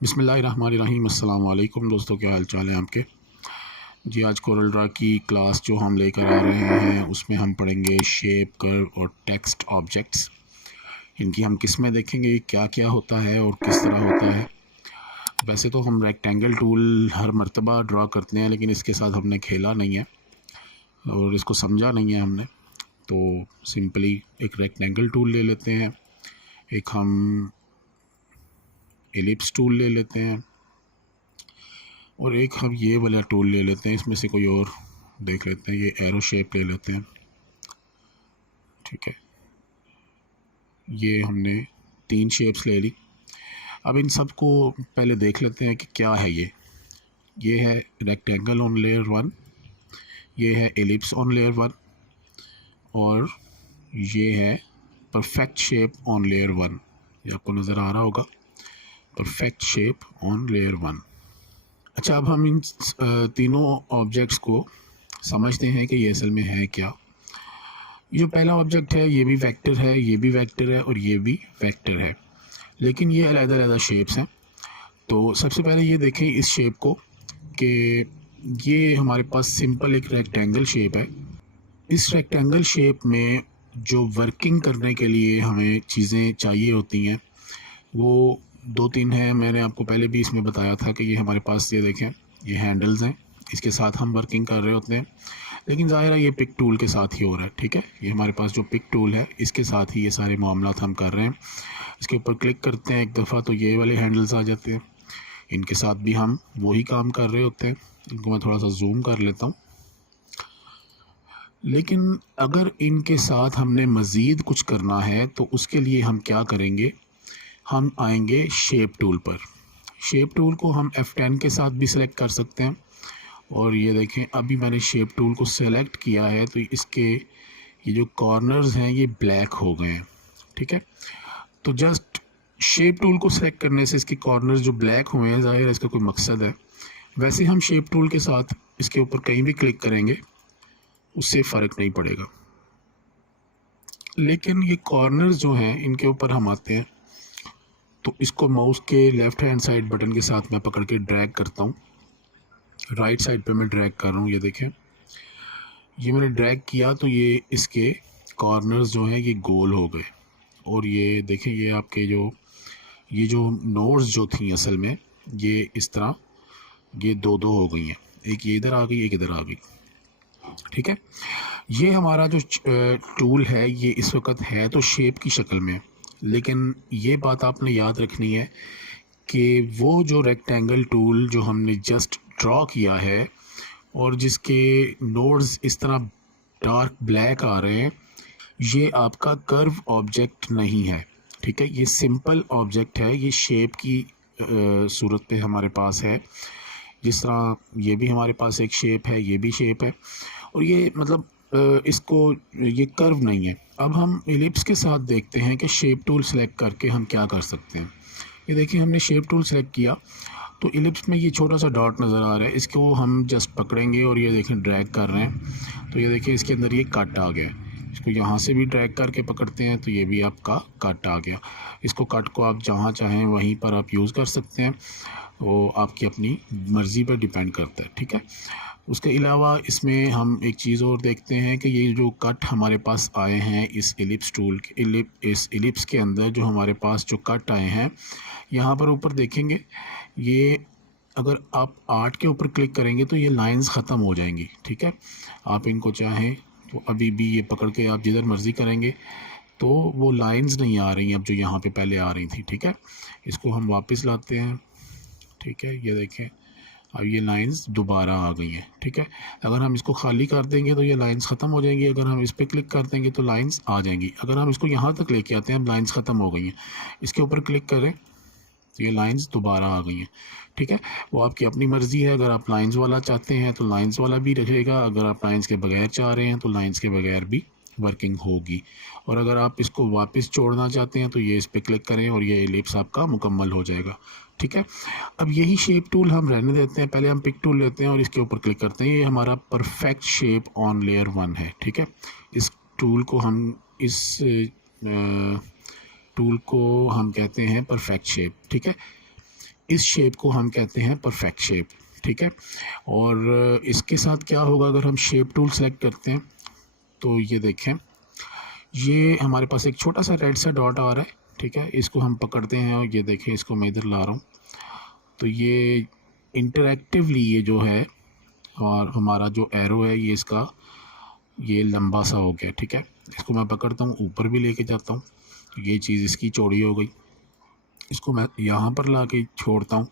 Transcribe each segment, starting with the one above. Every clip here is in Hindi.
बिस्मिल्लाहिर्रहमानिर्रहीम। अस्सलाम वालेकुम दोस्तों, क्या हाल चाल है आपके। जी, आज कोरल ड्रा की क्लास जो हम लेकर आ रहे हैं उसमें हम पढ़ेंगे शेप, कर्व और टेक्स्ट ऑब्जेक्ट्स। इनकी हम किस्में देखेंगे, क्या क्या होता है और किस तरह होता है। वैसे तो हम रेक्टेंगल टूल हर मर्तबा ड्रा करते हैं, लेकिन इसके साथ हमने खेला नहीं है और इसको समझा नहीं है हमने, तो सिंपली एक रेक्टेंगल टूल ले लेते हैं, एक हम एलिप्स टूल ले लेते हैं और एक हम ये वाला टूल ले लेते हैं। इसमें से कोई और देख लेते हैं, ये एरो शेप ले लेते हैं। ठीक है, ये हमने 3 शेप्स ले ली। अब इन सब को पहले देख लेते हैं कि क्या है ये है रेक्टेंगल ऑन लेयर 1, ये है एलिप्स ऑन लेयर 1 और ये है परफेक्ट शेप ऑन लेयर 1। ये आपको नज़र आ रहा होगा, परफेक्ट शेप ऑन लेयर 1। अच्छा, अब हम इन तीनों ऑब्जेक्ट्स को समझते हैं कि ये असल में है क्या। ये जो पहला ऑब्जेक्ट है ये भी वेक्टर है, ये भी वेक्टर है और ये भी वेक्टर है, लेकिन ये अलग-अलग शेप्स हैं। तो सबसे पहले ये देखें इस शेप को कि ये हमारे पास सिंपल एक रेक्टेंगल शेप है। इस रेक्टेंगल शेप में जो वर्किंग करने के लिए हमें चीज़ें चाहिए होती हैं वो 2-3 हैं। मैंने आपको पहले भी इसमें बताया था कि ये हमारे पास, ये देखें, ये हैंडल्स हैं, इसके साथ हम वर्किंग कर रहे होते हैं। लेकिन ज़ाहिर है ये पिक टूल के साथ ही हो रहा है। ठीक है, ये हमारे पास जो पिक टूल है इसके साथ ही ये सारे मामलात हम कर रहे हैं। इसके ऊपर क्लिक करते हैं एक दफ़ा तो ये वाले हैंडल्स आ जाते हैं, इनके साथ भी हम वही काम कर रहे होते हैं। इनको मैं थोड़ा सा जूम कर लेता हूँ। लेकिन अगर इनके साथ हमने मज़ीद कुछ करना है तो उसके लिए हम क्या करेंगे, हम आएंगे शेप टूल पर। शेप टूल को हम F10 के साथ भी सिलेक्ट कर सकते हैं और ये देखें अभी मैंने शेप टूल को सेलेक्ट किया है तो इसके ये जो कॉर्नर्स हैं ये ब्लैक हो गए हैं। ठीक है, तो जस्ट शेप टूल को सेलेक्ट करने से इसके कॉर्नर्स जो ब्लैक हुए हैं, ज़ाहिर है इसका कोई मकसद है। वैसे हम शेप टूल के साथ इसके ऊपर कहीं भी क्लिक करेंगे उससे फ़र्क नहीं पड़ेगा, लेकिन ये कॉर्नर्स जो हैं इनके ऊपर हम आते हैं तो इसको माउस के लेफ़्ट हैंड साइड बटन के साथ मैं पकड़ के ड्रैग करता हूँ। राइट साइड पे मैं ड्रैग कर रहा हूँ, ये देखें, ये मैंने ड्रैग किया तो ये इसके कॉर्नर्स जो हैं ये गोल हो गए और ये देखें ये आपके ये जो नोड्स जो थी असल में ये इस तरह ये दो हो गई हैं, एक ये इधर आ गई, एक इधर आ गई। ठीक है, ये हमारा जो टूल है ये इस वक्त है तो शेप की शक्ल में, लेकिन ये बात आपने याद रखनी है कि वो जो रेक्टेंगल टूल जो हमने जस्ट ड्रॉ किया है और जिसके नोड्स इस तरह डार्क ब्लैक आ रहे हैं, ये आपका कर्व ऑब्जेक्ट नहीं है। ठीक है, ये सिंपल ऑब्जेक्ट है, ये शेप की सूरत पे हमारे पास है। जिस तरह ये भी हमारे पास एक शेप है, ये भी शेप है और ये मतलब इसको ये कर्व नहीं है। अब हम एलिप्स के साथ देखते हैं कि शेप टूल सेलेक्ट करके हम क्या कर सकते हैं। ये देखिए हमने शेप टूल सेलेक्ट किया तो एलिप्स में ये छोटा सा डॉट नज़र आ रहा है, इसको हम जस्ट पकड़ेंगे और ये देखें ड्रैग कर रहे हैं तो ये देखिए इसके अंदर ये कट आ गया। इसको यहाँ से भी ड्रैग करके पकड़ते हैं तो ये भी आपका कट आ गया। इसको कट को आप जहाँ चाहें वहीं पर आप यूज़ कर सकते हैं, वो आपकी अपनी मर्ज़ी पर डिपेंड करता है। ठीक है, उसके अलावा इसमें हम एक चीज़ और देखते हैं कि ये जो कट हमारे पास आए हैं इस एलिप्स टूल के इस एलिप्स के अंदर जो हमारे पास जो कट आए हैं, यहाँ पर ऊपर देखेंगे ये अगर आप आर्ट के ऊपर क्लिक करेंगे तो ये लाइंस ख़त्म हो जाएंगी। ठीक है, आप इनको चाहें तो अभी भी ये पकड़ के आप जिधर मर्ज़ी करेंगे तो वो लाइंस नहीं आ रही हैं अब जो यहाँ पे पहले आ रही थी। ठीक है, इसको हम वापस लाते हैं। ठीक है, ये देखें अब ये लाइंस दोबारा आ गई हैं। ठीक है, अगर हम इसको खाली कर देंगे तो ये लाइंस ख़त्म हो जाएंगी, अगर हम इस पर क्लिक कर देंगे तो लाइंस आ जाएंगी। अगर हम इसको यहाँ तक लेके आते हैं, अब लाइंस ख़त्म हो गई हैं, इसके ऊपर क्लिक करें तो ये लाइंस दोबारा आ गई हैं। ठीक है, वो आपकी अपनी मर्ज़ी है, अगर आप लाइंस वाला चाहते हैं तो लाइंस वाला भी रहेगा, अगर आप लाइंस के बगैर चाह रहे हैं तो लाइंस के बगैर भी वर्किंग होगी। और अगर आप इसको वापस छोड़ना चाहते हैं तो ये इस पर क्लिक करें और ये एलिप्स आपका मुकम्मल हो जाएगा। ठीक है, अब यही शेप टूल हम रहने देते हैं, पहले हम पिक टूल लेते हैं और इसके ऊपर क्लिक करते हैं। ये हमारा परफेक्ट शेप ऑन लेयर 1 है। ठीक है, इस टूल को हम कहते हैं परफेक्ट शेप। ठीक है, इस शेप को हम कहते हैं परफेक्ट शेप, ठीक है। और इसके साथ क्या होगा, अगर हम शेप टूल सेलेक्ट करते हैं तो ये देखें, ये हमारे पास एक छोटा सा रेड सा डॉट आ रहा है, ठीक है। इसको हम पकड़ते हैं और ये देखें, इसको मैं इधर ला रहा हूँ, तो ये इंटरैक्टिवली ये जो है, और हमारा जो एरो है ये इसका ये लंबा सा हो गया, ठीक है। इसको मैं पकड़ता हूँ, ऊपर भी लेके जाता हूँ, तो ये चीज़ इसकी चौड़ी हो गई। इसको मैं यहाँ पर ला के छोड़ता हूँ,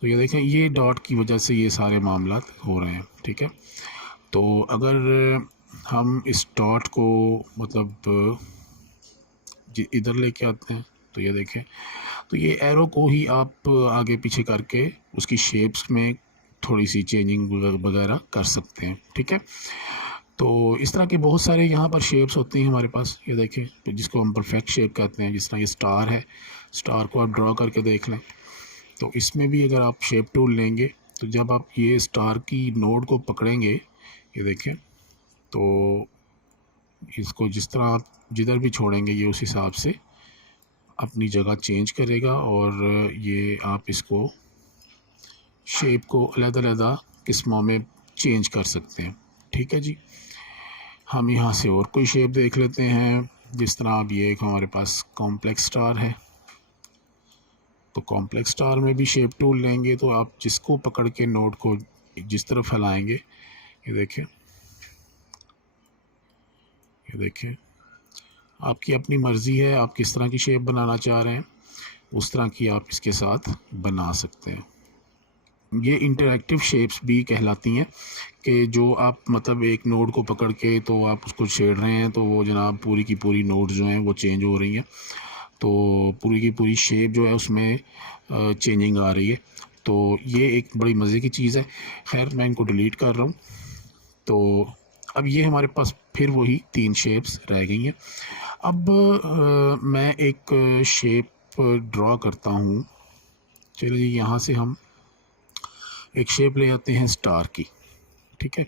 तो ये देखें, ये डॉट की वजह से ये सारे मामला हो रहे हैं, ठीक है। तो अगर हम इस डॉट को मतलब इधर लेके आते हैं, तो ये देखें, तो ये एरो को ही आप आगे पीछे करके उसकी शेप्स में थोड़ी सी चेंजिंग वगैरह कर सकते हैं, ठीक है। तो इस तरह के बहुत सारे यहाँ पर शेप्स होती हैं हमारे पास, ये देखें, तो जिसको हम परफेक्ट शेप कहते हैं। जिस तरह ये स्टार है, स्टार को आप ड्रॉ करके देख लें, तो इसमें भी अगर आप शेप टूल लेंगे, तो जब आप ये स्टार की नोड को पकड़ेंगे, ये देखें, तो इसको जिस तरह आप जिधर भी छोड़ेंगे ये उस हिसाब से अपनी जगह चेंज करेगा, और ये आप इसको शेप को अलग-अलग किस्मों में चेंज कर सकते हैं, ठीक है जी। हम यहाँ से और कोई शेप देख लेते हैं, जिस तरह अब ये एक हमारे पास कॉम्प्लेक्स स्टार है, तो कॉम्प्लेक्स स्टार में भी शेप टूल लेंगे, तो आप जिसको पकड़ के नोड को जिस तरफ फैलाएंगे, ये देखें, ये देखें, आपकी अपनी मर्ज़ी है, आप किस तरह की शेप बनाना चाह रहे हैं, उस तरह की आप इसके साथ बना सकते हैं। ये इंटरैक्टिव शेप्स भी कहलाती हैं, कि जो आप मतलब एक नोड को पकड़ के तो आप उसको छेड़ रहे हैं, तो वो जनाब पूरी की पूरी नोड्स जो हैं वो चेंज हो रही हैं, तो पूरी की पूरी शेप जो है उसमें चेंजिंग आ रही है। तो ये एक बड़ी मज़े की चीज़ है। खैर, मैं इनको डिलीट कर रहा हूँ। तो अब ये हमारे पास फिर वही 3 शेप्स रह गई हैं। अब मैं एक शेप ड्रॉ करता हूँ। चलिए, यहाँ से हम एक शेप ले आते हैं स्टार की, ठीक है।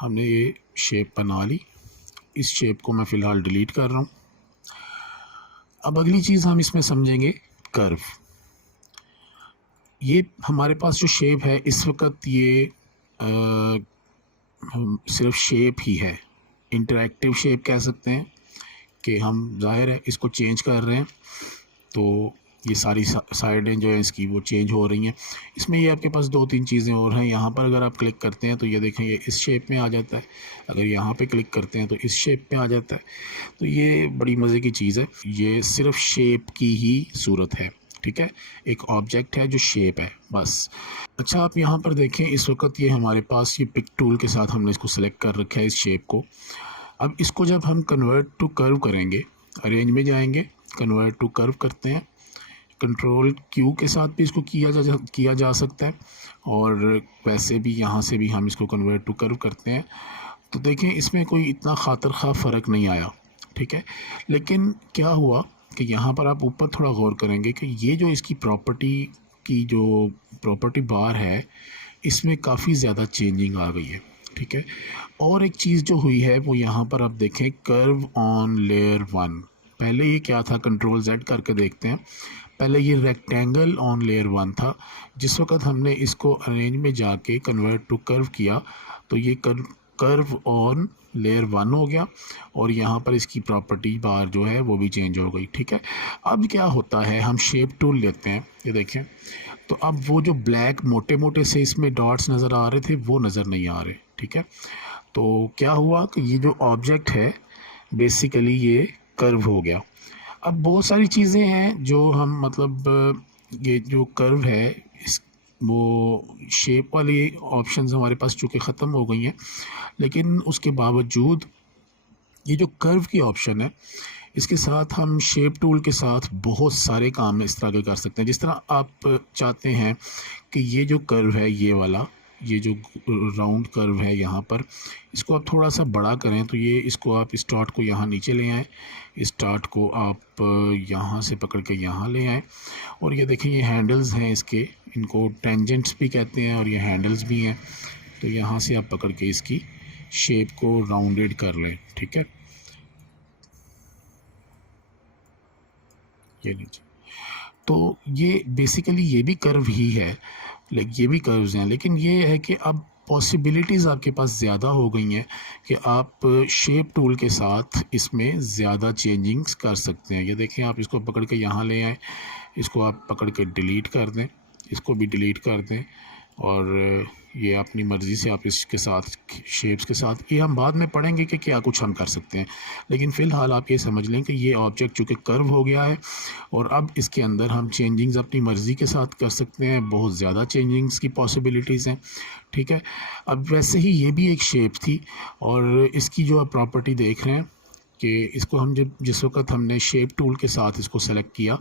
हमने ये शेप बना ली, इस शेप को मैं फ़िलहाल डिलीट कर रहा हूँ। अब अगली चीज़ हम इसमें समझेंगे कर्व। ये हमारे पास जो शेप है इस वक्त ये सिर्फ शेप ही है, इंटरैक्टिव शेप कह सकते हैं, कि हम ज़ाहिर है इसको चेंज कर रहे हैं, तो ये सारी साइडें जो है इसकी वो चेंज हो रही हैं। इसमें ये आपके पास 2-3 चीज़ें और हैं। यहाँ पर अगर आप क्लिक करते हैं तो ये देखें, ये इस शेप में आ जाता है। अगर यहाँ पे क्लिक करते हैं तो इस शेप में आ जाता है। तो ये बड़ी मज़े की चीज़ है। ये सिर्फ शेप की ही सूरत है, ठीक है। एक ऑब्जेक्ट है जो शेप है, बस। अच्छा, आप यहाँ पर देखें, इस वक्त ये हमारे पास ये पिक टूल के साथ हमने इसको सेलेक्ट कर रखा है, इस शेप को। अब इसको जब हम कन्वर्ट टू कर्व करेंगे, अरेंज में जाएंगे, कन्वर्ट टू कर्व करते हैं, कंट्रोल क्यू के साथ भी इसको किया जा सकता है, और वैसे भी यहाँ से भी हम इसको कन्वर्ट टू कर्व करते हैं। तो देखें, इसमें कोई इतना खातिर खा फ़र्क नहीं आया, ठीक है। लेकिन क्या हुआ कि यहाँ पर आप ऊपर थोड़ा गौर करेंगे कि ये जो इसकी प्रॉपर्टी की जो प्रॉपर्टी बार है, इसमें काफ़ी ज़्यादा चेंजिंग आ गई है, ठीक है। और एक चीज़ जो हुई है वो यहाँ पर आप देखें, कर्व ऑन लेयर 1। पहले ये क्या था, कंट्रोल Z करके देखते हैं। पहले ये रेक्टेंगल ऑन लेयर 1 था। जिस वक्त हमने इसको अरेंज में जाके कन्वर्ट टू कर्व किया, तो ये कर्व ऑन लेयर 1 हो गया, और यहाँ पर इसकी प्रॉपर्टी बार जो है वो भी चेंज हो गई, ठीक है। अब क्या होता है, हम शेप टूल लेते हैं, ये देखें, तो अब वो जो ब्लैक मोटे मोटे से इसमें डॉट्स नज़र आ रहे थे वो नज़र नहीं आ रहे, ठीक है। तो क्या हुआ कि ये जो ऑब्जेक्ट है बेसिकली ये कर्व हो गया। अब बहुत सारी चीज़ें हैं जो हम मतलब ये जो कर्व है इस वो शेप वाली ऑप्शंस हमारे पास चूँकि ख़त्म हो गई हैं, लेकिन उसके बावजूद ये जो कर्व की ऑप्शन है, इसके साथ हम शेप टूल के साथ बहुत सारे काम इस तरह के कर सकते हैं। जिस तरह आप चाहते हैं कि ये जो कर्व है, ये वाला, ये जो राउंड कर्व है यहाँ पर, इसको आप थोड़ा सा बड़ा करें, तो ये इसको आप इस डॉट को यहाँ नीचे ले आएँ, इस डॉट को आप यहाँ से पकड़ के यहाँ ले आएँ, और ये देखें, ये हैंडल्स हैं इसके, इनको टेंजेंट्स भी कहते हैं और ये हैंडल्स भी हैं। तो यहाँ से आप पकड़ के इसकी शेप को राउंडेड कर लें, ठीक है। ये लीजिए, तो ये बेसिकली ये भी कर्व ही है, ये भी कर्व्स हैं, लेकिन ये है कि अब पॉसिबिलिटीज़ आपके पास ज़्यादा हो गई हैं कि आप शेप टूल के साथ इसमें ज़्यादा चेंजिंग्स कर सकते हैं। ये देखें, आप इसको पकड़ के यहाँ ले आएँ, इसको आप पकड़ के डिलीट कर दें, इसको भी डिलीट कर दें, और ये अपनी मर्ज़ी से आप इसके साथ शेप्स के साथ, ये हम बाद में पढ़ेंगे कि क्या कुछ हम कर सकते हैं, लेकिन फ़िलहाल आप ये समझ लें कि ये ऑब्जेक्ट चूँकि कर्व हो गया है और अब इसके अंदर हम चेंजिंग्स अपनी मर्ज़ी के साथ कर सकते हैं, बहुत ज़्यादा चेंजिंग्स की पॉसिबिलिटीज़ हैं, ठीक है। अब वैसे ही ये भी एक शेप थी, और इसकी जो आप प्रॉपर्टी देख रहे हैं कि इसको हम जब जिस वक्त हमने शेप टूल के साथ इसको सेलेक्ट किया,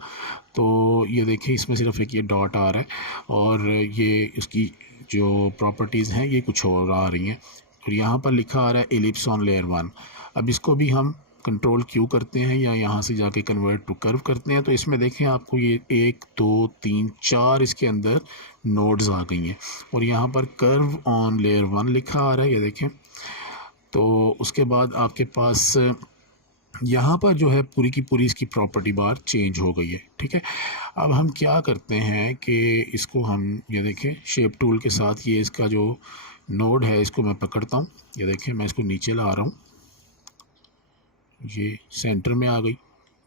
तो ये देखिए इसमें सिर्फ एक ये डॉट आ रहा है, और ये इसकी जो प्रॉपर्टीज़ हैं ये कुछ और आ रही हैं, और यहाँ पर लिखा आ रहा है एलिप्स ऑन लेयर 1। अब इसको भी हम कंट्रोल क्यू करते हैं या यहाँ से जाके कन्वर्ट टू कर्व करते हैं, तो इसमें देखें आपको ये 1 2 3 4 इसके अंदर नोड्स आ गई हैं, और यहाँ पर कर्व ऑन लेयर 1 लिखा आ रहा है, ये देखें। तो उसके बाद आपके पास यहाँ पर जो है पूरी की पूरी इसकी प्रॉपर्टी बार चेंज हो गई है, ठीक है। अब हम क्या करते हैं कि इसको हम, ये देखें, शेप टूल के साथ ये इसका जो नोड है इसको मैं पकड़ता हूँ, ये देखें मैं इसको नीचे ला रहा हूँ, ये सेंटर में आ गई,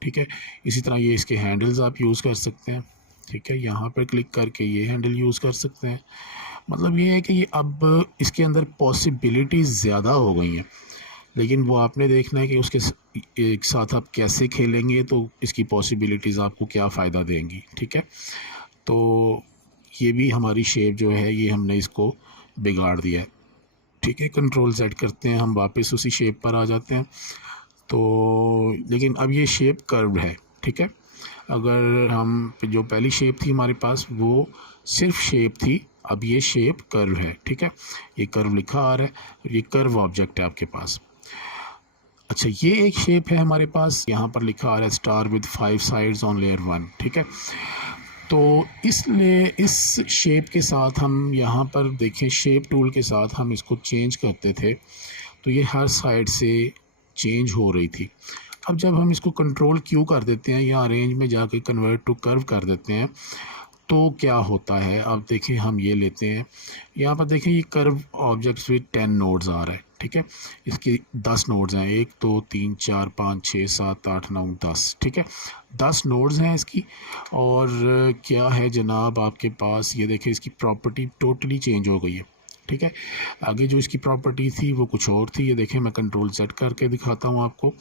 ठीक है। इसी तरह ये इसके हैंडल्स आप यूज़ कर सकते हैं, ठीक है, यहाँ पर क्लिक करके ये हैंडल यूज़ कर सकते हैं। मतलब ये है कि ये अब इसके अंदर पॉसिबिलिटीज़ ज़्यादा हो गई हैं, लेकिन वो आपने देखना है कि उसके एक साथ आप कैसे खेलेंगे, तो इसकी पॉसिबिलिटीज़ आपको क्या फ़ायदा देंगी, ठीक है। तो ये भी हमारी शेप जो है ये हमने इसको बिगाड़ दिया है, ठीक है। कंट्रोल सेट करते हैं, हम वापस उसी शेप पर आ जाते हैं। तो लेकिन अब ये शेप कर्व्ड है, ठीक है। अगर हम जो पहली शेप थी हमारे पास वो सिर्फ शेप थी, अब ये शेप कर्व है, ठीक है। ये कर्व लिखा आ रहा है, ये कर्व ऑब्जेक्ट है आपके पास। अच्छा, ये एक शेप है हमारे पास, यहाँ पर लिखा आ रहा है star with 5 sides on layer 1, ठीक है। तो इसलिए इस शेप के साथ हम यहाँ पर देखें, शेप टूल के साथ हम इसको चेंज करते थे तो ये हर साइड से चेंज हो रही थी। अब जब हम इसको कंट्रोल क्यू कर देते हैं या अरेंज में जाके कन्वर्ट टू कर्व कर देते हैं, तो क्या होता है, अब देखें हम ये लेते हैं, यहाँ पर देखें ये कर्व ऑब्जेक्ट्स विद 10 नोड्स आ रहा है, ठीक है। इसकी 10 नोड्स हैं, 1 2 3 4 5 6 7 8 9 10, ठीक है, 10 नोड्स हैं इसकी। और क्या है जनाब आपके पास, ये देखें इसकी प्रॉपर्टी टोटली चेंज हो गई है, ठीक है। आगे जो इसकी प्रॉपर्टी थी वो कुछ और थी, ये देखें मैं कंट्रोल सेट करके दिखाता हूँ आपको।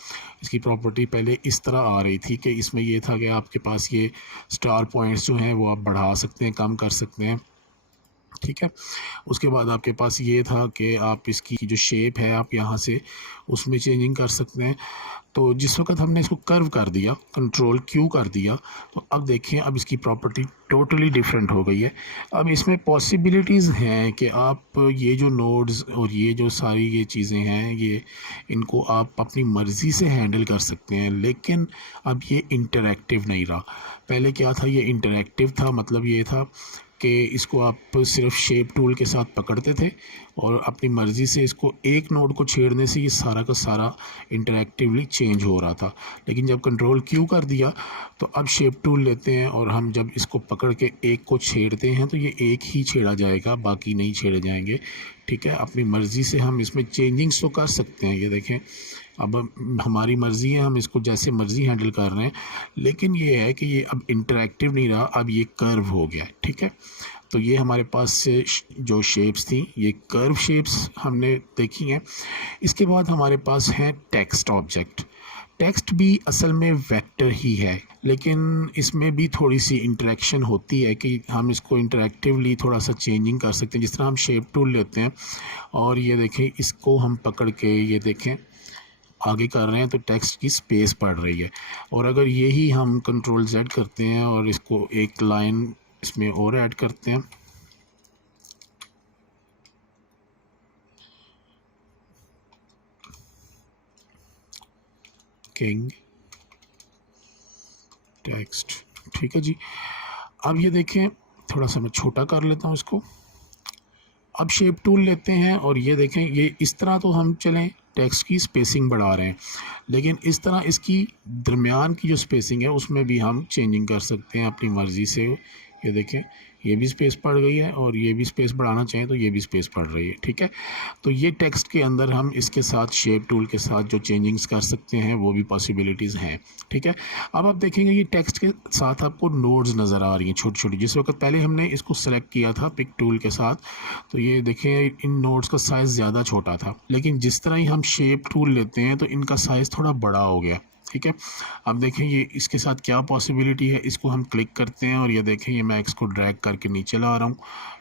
इसकी प्रॉपर्टी पहले इस तरह आ रही थी कि इसमें ये था कि आपके पास ये स्टार पॉइंट्स जो हैं वो आप बढ़ा सकते हैं, कम कर सकते हैं, ठीक है। उसके बाद आपके पास ये था कि आप इसकी जो शेप है आप यहाँ से उसमें चेंजिंग कर सकते हैं। तो जिस वक्त हमने इसको कर्व कर दिया, कंट्रोल क्यू कर दिया, तो अब देखिए अब इसकी प्रॉपर्टी टोटली डिफरेंट हो गई है। अब इसमें पॉसिबिलिटीज़ हैं कि आप ये जो नोड्स और ये जो सारी ये चीज़ें हैं ये इनको आप अपनी मर्ज़ी से हैंडल कर सकते हैं, लेकिन अब ये इंटरैक्टिव नहीं रहा। पहले क्या था, ये इंटरैक्टिव था, मतलब ये था कि इसको आप सिर्फ शेप टूल के साथ पकड़ते थे और अपनी मर्ज़ी से इसको एक नोड को छेड़ने से ये सारा का सारा इंटरैक्टिवली चेंज हो रहा था। लेकिन जब कंट्रोल क्यू कर दिया तो अब शेप टूल लेते हैं और हम जब इसको पकड़ के एक को छेड़ते हैं तो ये एक ही छेड़ा जाएगा, बाकी नहीं छेड़े जाएंगे, ठीक है। अपनी मर्ज़ी से हम इसमें चेंजिंग्स तो कर सकते हैं, ये देखें अब हमारी मर्ज़ी है, हम इसको जैसे मर्ज़ी हैंडल कर रहे हैं, लेकिन ये है कि ये अब इंटरैक्टिव नहीं रहा, अब ये कर्व हो गया, ठीक है। तो ये हमारे पास से जो शेप्स थी ये कर्व शेप्स हमने देखी हैं। इसके बाद हमारे पास है टेक्स्ट ऑब्जेक्ट। टेक्स्ट भी असल में वेक्टर ही है, लेकिन इसमें भी थोड़ी सी इंटरेक्शन होती है कि हम इसको इंटरेक्टिवली थोड़ा सा चेंजिंग कर सकते हैं। जिस तरह हम शेप टूल लेते हैं और ये देखें इसको हम पकड़ के ये देखें आगे कर रहे हैं तो टेक्स्ट की स्पेस बढ़ रही है, और अगर यही हम कंट्रोल Z करते हैं और इसको एक लाइन इसमें और ऐड करते हैं, किंग टेक्स्ट, ठीक है जी। अब ये देखें थोड़ा सा मैं छोटा कर लेता हूँ इसको। अब शेप टूल लेते हैं और ये देखें ये इस तरह तो हम चलें टेक्स्ट की स्पेसिंग बढ़ा रहे हैं। लेकिन इस तरह इसकी दरमियान की जो स्पेसिंग है उसमें भी हम चेंजिंग कर सकते हैं अपनी मर्ज़ी से। ये देखें, ये भी स्पेस बढ़ गई है और ये भी स्पेस बढ़ाना चाहें तो ये भी स्पेस बढ़ रही है, ठीक है। तो ये टेक्स्ट के अंदर हम इसके साथ शेप टूल के साथ जो चेंजिंग्स कर सकते हैं वो भी पॉसिबिलिटीज़ हैं, ठीक है। अब आप देखेंगे ये टेक्स्ट के साथ आपको नोड्स नज़र आ रही हैं छोटी छोटी। जिस वक्त पहले हमने इसको सेलेक्ट किया था पिक टूल के साथ, तो ये देखें इन नोड्स का साइज़ ज़्यादा छोटा था, लेकिन जिस तरह ही हम शेप टूल लेते हैं तो इनका साइज़ थोड़ा बड़ा हो गया, ठीक है। अब देखें ये इसके साथ क्या पॉसिबिलिटी है, इसको हम क्लिक करते हैं और ये देखें ये मैं इसको ड्रैग करके नीचे ला रहा हूँ।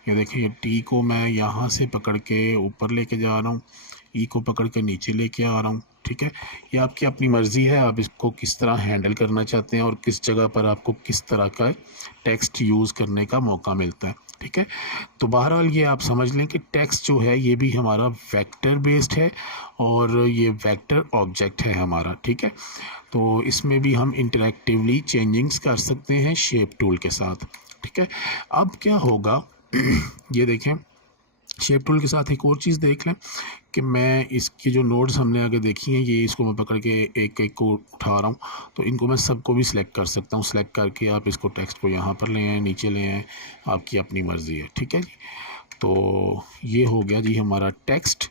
ये देखें ये टी को मैं यहाँ से पकड़ के ऊपर लेके जा रहा हूँ, ई को पकड़ के नीचे लेके आ रहा हूँ, ठीक है। ये आपकी अपनी मर्ज़ी है, आप इसको किस तरह हैंडल करना चाहते हैं और किस जगह पर आपको किस तरह का टेक्स्ट यूज़ करने का मौका मिलता है, ठीक है। तो बहरहाल ये आप समझ लें कि टेक्स्ट जो है ये भी हमारा वेक्टर बेस्ड है और ये वेक्टर ऑब्जेक्ट है हमारा, ठीक है। तो इसमें भी हम इंटरेक्टिवली चेंजिंग्स कर सकते हैं शेप टूल के साथ, ठीक है। अब क्या होगा ये देखें, शेप टूल के साथ एक और चीज़ देख लें कि मैं इसकी जो नोड्स हमने आगे देखी हैं, ये इसको मैं पकड़ के एक एक को उठा रहा हूँ, तो इनको मैं सबको भी सिलेक्ट कर सकता हूँ। सिलेक्ट करके आप इसको टेक्स्ट को यहाँ पर ले आएँ, नीचे ले आएँ, आपकी अपनी मर्ज़ी है, ठीक है जी। तो ये हो गया जी हमारा टेक्स्ट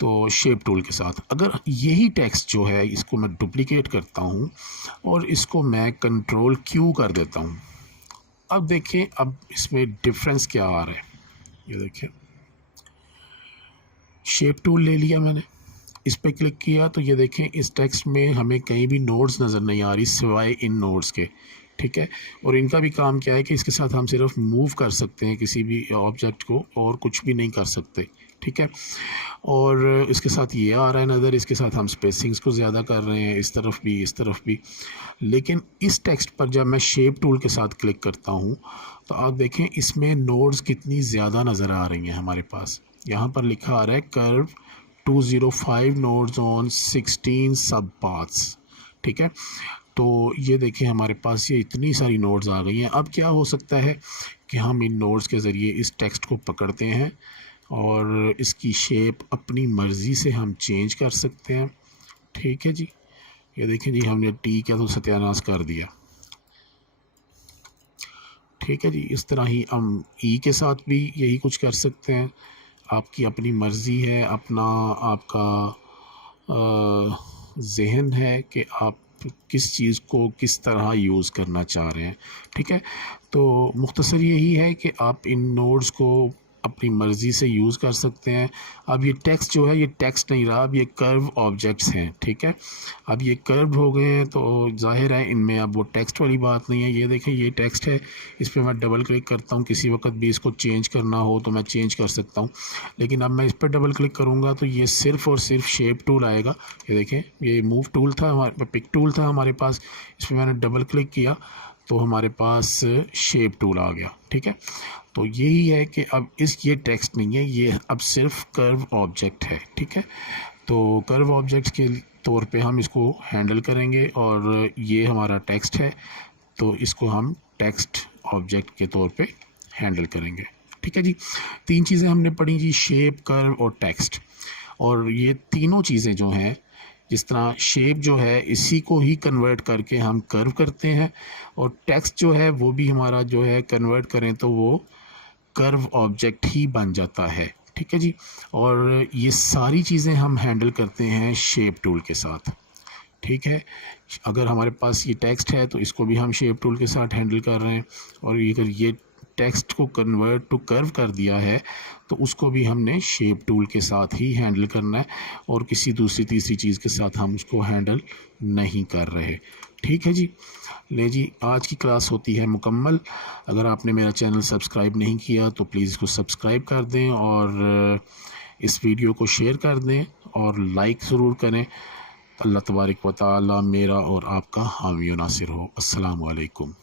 तो शेप टूल के साथ। अगर यही टेक्स्ट जो है इसको मैं डुप्लीकेट करता हूँ और इसको मैं कंट्रोल क्यू कर देता हूँ, अब देखिए अब इसमें डिफरेंस क्या आ रहा है। ये देखिए शेप टूल ले लिया मैंने, इस पर क्लिक किया तो ये देखें इस टेक्स्ट में हमें कहीं भी नोड्स नज़र नहीं आ रही सिवाय इन नोड्स के, ठीक है। और इनका भी काम क्या है कि इसके साथ हम सिर्फ मूव कर सकते हैं किसी भी ऑब्जेक्ट को और कुछ भी नहीं कर सकते, ठीक है। और इसके साथ ये आ रहा है नज़र, इसके साथ हम स्पेसिंग्स को ज़्यादा कर रहे हैं, इस तरफ भी इस तरफ भी। लेकिन इस टेक्स्ट पर जब मैं शेप टूल के साथ क्लिक करता हूँ तो आप देखें इसमें नोड्स कितनी ज़्यादा नज़र आ रही हैं हमारे पास। यहाँ पर लिखा आ रहा है कर्व 205 नोड्स ऑन 16 सब पाथ्स, ठीक है। तो ये देखिए हमारे पास ये इतनी सारी नोड्स आ गई हैं। अब क्या हो सकता है कि हम इन नोड्स के ज़रिए इस टेक्स्ट को पकड़ते हैं और इसकी शेप अपनी मर्ज़ी से हम चेंज कर सकते हैं, ठीक है जी। ये देखें जी हमने टी का तो सत्यानाश कर दिया, ठीक है जी। इस तरह ही हम ई के साथ भी यही कुछ कर सकते हैं, आपकी अपनी मर्ज़ी है, अपना आपका जहन है कि आप किस चीज़ को किस तरह यूज़ करना चाह रहे हैं, ठीक है। तो मुख्तसर यही है कि आप इन नोड्स को अपनी मर्ज़ी से यूज़ कर सकते हैं। अब ये टेक्स्ट जो है ये टेक्स्ट नहीं रहा, अब ये कर्व ऑब्जेक्ट्स हैं, ठीक है। अब ये कर्व हो गए हैं तो जाहिर है इनमें अब वो टेक्स्ट वाली बात नहीं है। ये देखें ये टेक्स्ट है, इस पर मैं डबल क्लिक करता हूँ, किसी वक्त भी इसको चेंज करना हो तो मैं चेंज कर सकता हूँ। लेकिन अब मैं इस पर डबल क्लिक करूँगा तो ये सिर्फ़ और सिर्फ शेप टूल आएगा। ये देखें ये मूव टूल था हमारे, पिक टूल था हमारे पास, इस पर मैंने डबल क्लिक किया तो हमारे पास शेप टूल आ गया, ठीक है। तो यही है कि अब ये टेक्स्ट नहीं है, ये अब सिर्फ कर्व ऑब्जेक्ट है, ठीक है। तो कर्व ऑब्जेक्ट के तौर पे हम इसको हैंडल करेंगे और ये हमारा टेक्स्ट है तो इसको हम टेक्स्ट ऑब्जेक्ट के तौर पे हैंडल करेंगे, ठीक है जी। तीन चीज़ें हमने पढ़ी जी, शेप, कर्व और टेक्स्ट। और ये तीनों चीज़ें जो हैं, जिस तरह शेप जो है इसी को ही कन्वर्ट करके हम कर्व करते हैं और टेक्स्ट जो है वो भी हमारा जो है कन्वर्ट करें तो वो कर्व ऑब्जेक्ट ही बन जाता है, ठीक है जी। और ये सारी चीज़ें हम हैंडल करते हैं शेप टूल के साथ, ठीक है। अगर हमारे पास ये टेक्स्ट है तो इसको भी हम शेप टूल के साथ हैंडल कर रहे हैं और अगर ये टेक्स्ट को कन्वर्ट टू कर्व कर दिया है तो उसको भी हमने शेप टूल के साथ ही हैंडल करना है और किसी दूसरी तीसरी चीज़ के साथ हम उसको हैंडल नहीं कर रहे, ठीक है जी। ले जी आज की क्लास होती है मुकम्मल। अगर आपने मेरा चैनल सब्सक्राइब नहीं किया तो प्लीज़ इसको सब्सक्राइब कर दें और इस वीडियो को शेयर कर दें और लाइक ज़रूर करें। अल्लाह तबारक व तआला मेरा और आपका हामी व नासिर हो। अस्सलामु अलैकुम।